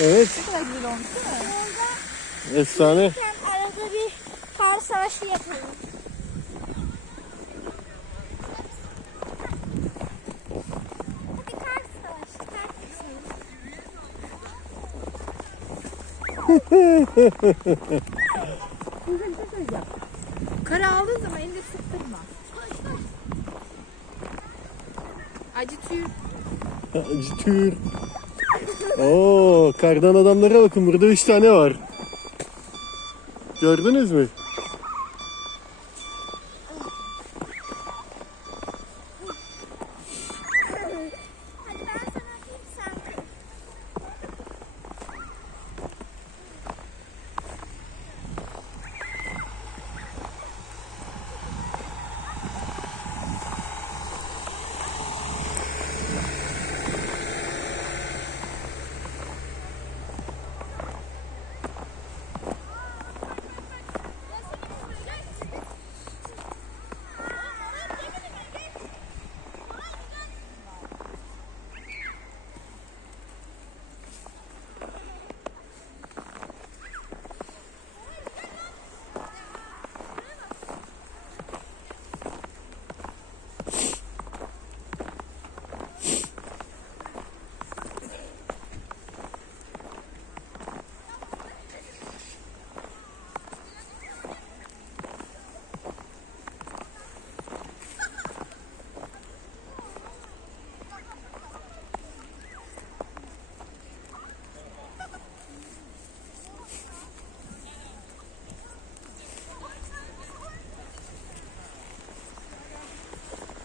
Evet. Ne kadar güzel olmuş değil mi? Efsane. Sen arada bir kar savaşı yapalım. Hadi kar savaşı. Kar savaşı. Kar aldığın zaman elinde sıktırma. Acıtıyor. Tür. Oo, kardan adamlara bakın burada üç tane var. Gördünüz mü?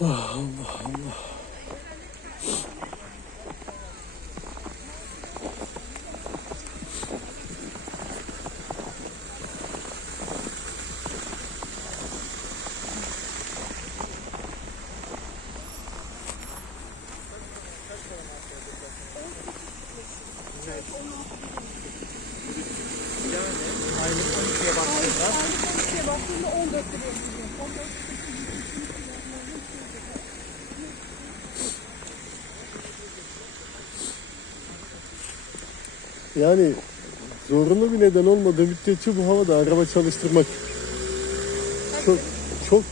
Ah, Allah Allah. Yani zorunlu bir neden olmadığı müddetçe bu havada araba çalıştırmak çok çok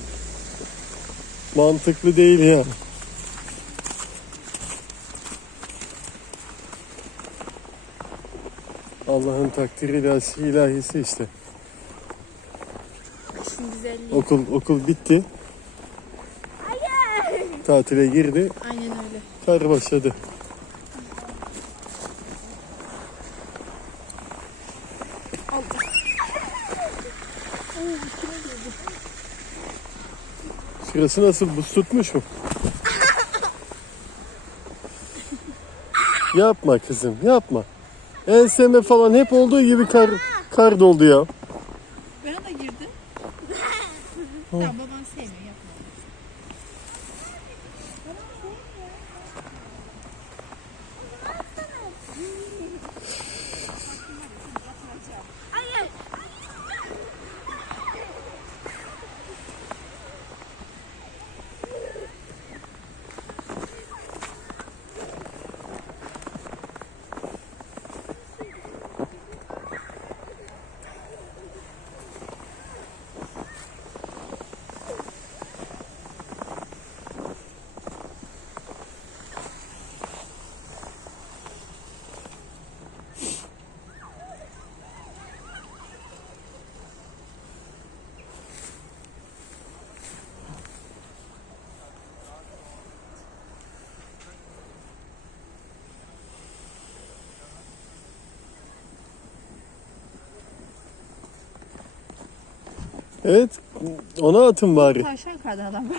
mantıklı değil ya. Allah'ın takdiri ilahisi, ilahisi işte. Okul okul bitti. Hayır. Tatile girdi. Aynen öyle. Kar başladı. Şurası nasıl buz tutmuş mu? yapma kızım yapma. Enseme falan hep olduğu gibi kar kar doldu ya. Evet ona atın bari. Tavşan kardan adam.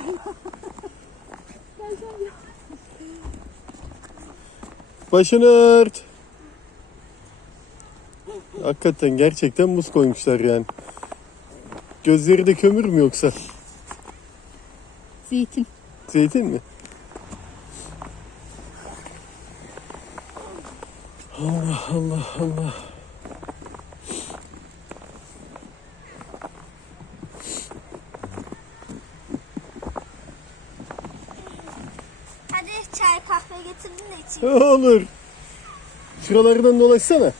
Başını ört. Hakikaten gerçekten muz koymuşlar yani. Gözleri de kömür mü yoksa? Zeytin. Zeytin mi? Allah Allah Allah. Olur. Şuralardan dolaşsana.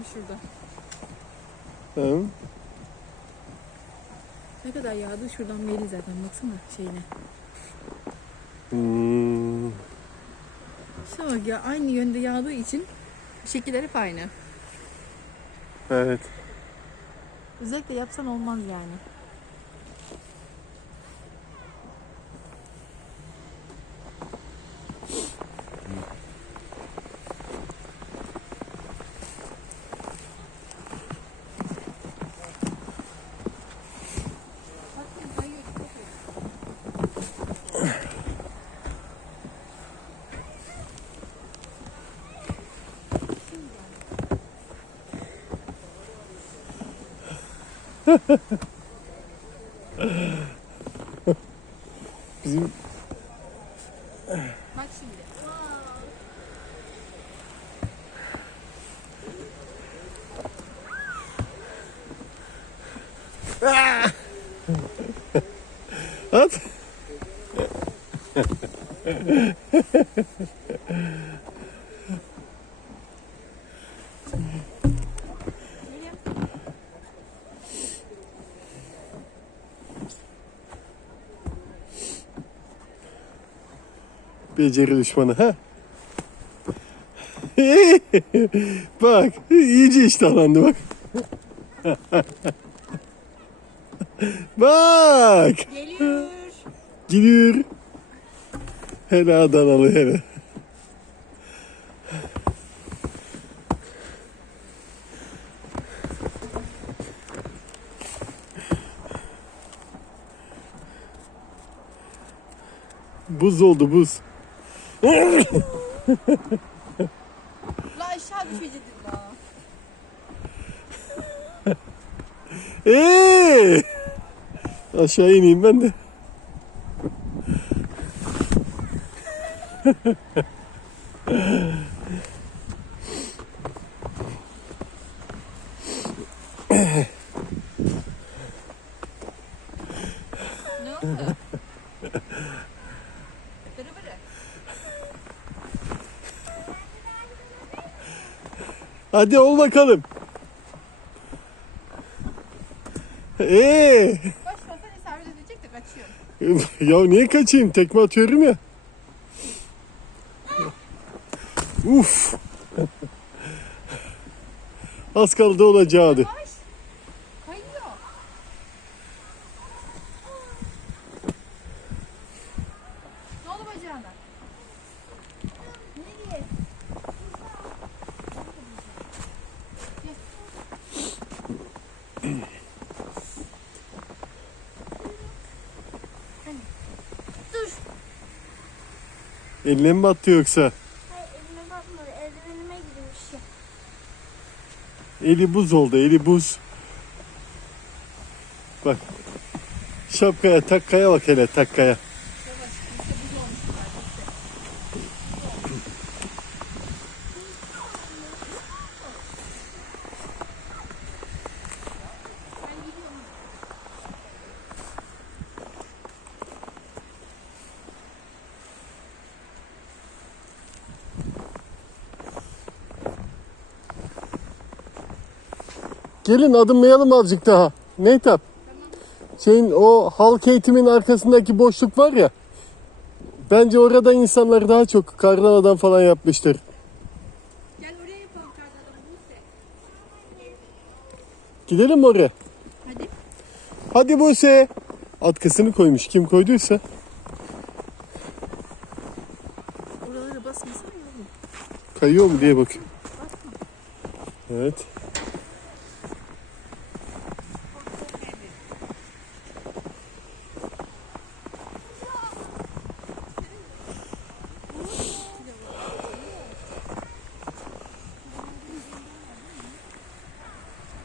Kalmamış şurada. Hı. Ne kadar yağdı şuradan belli zaten baksana şeyine. Hmm. Şuna bak ya aynı yönde yağdığı için şekiller hep aynı. Evet. Özellikle yapsan olmaz yani. Bizim Bak şimdi. at. Beceri düşmanı ha? bak iyice iştahlandı bak. bak. Geliyor. Gidiyor. Hele Adanalı hele. Buz oldu buz. La aşağı düşecektin la. Ee! Aşağı ineyim ben de. Ne oldu? Bırı bırı. Hadi ol bakalım. Ee! Boş olsa isabet edecek de kaçıyor. ya niye kaçayım? Tekme atıyorum ya. Uf. Az kaldı. Yavaş. Eline mi battı yoksa? Hayır elime bakmadı. Eldivenime girmiş. Eli buz oldu, eli buz. Bak. Şapkaya, takkaya bak hele takkaya. Gelin adımlayalım azıcık daha. Neytap? Şeyin o halk eğitimin arkasındaki boşluk var ya. Bence orada insanlar daha çok kardan adam falan yapmıştır. Gel oraya yapalım kardan Buse. Gidelim oraya? Hadi. Hadi Buse. Atkısını koymuş. Kim koyduysa. Oraları basmasana. Kayıyor mu diye bakıyorum. Evet.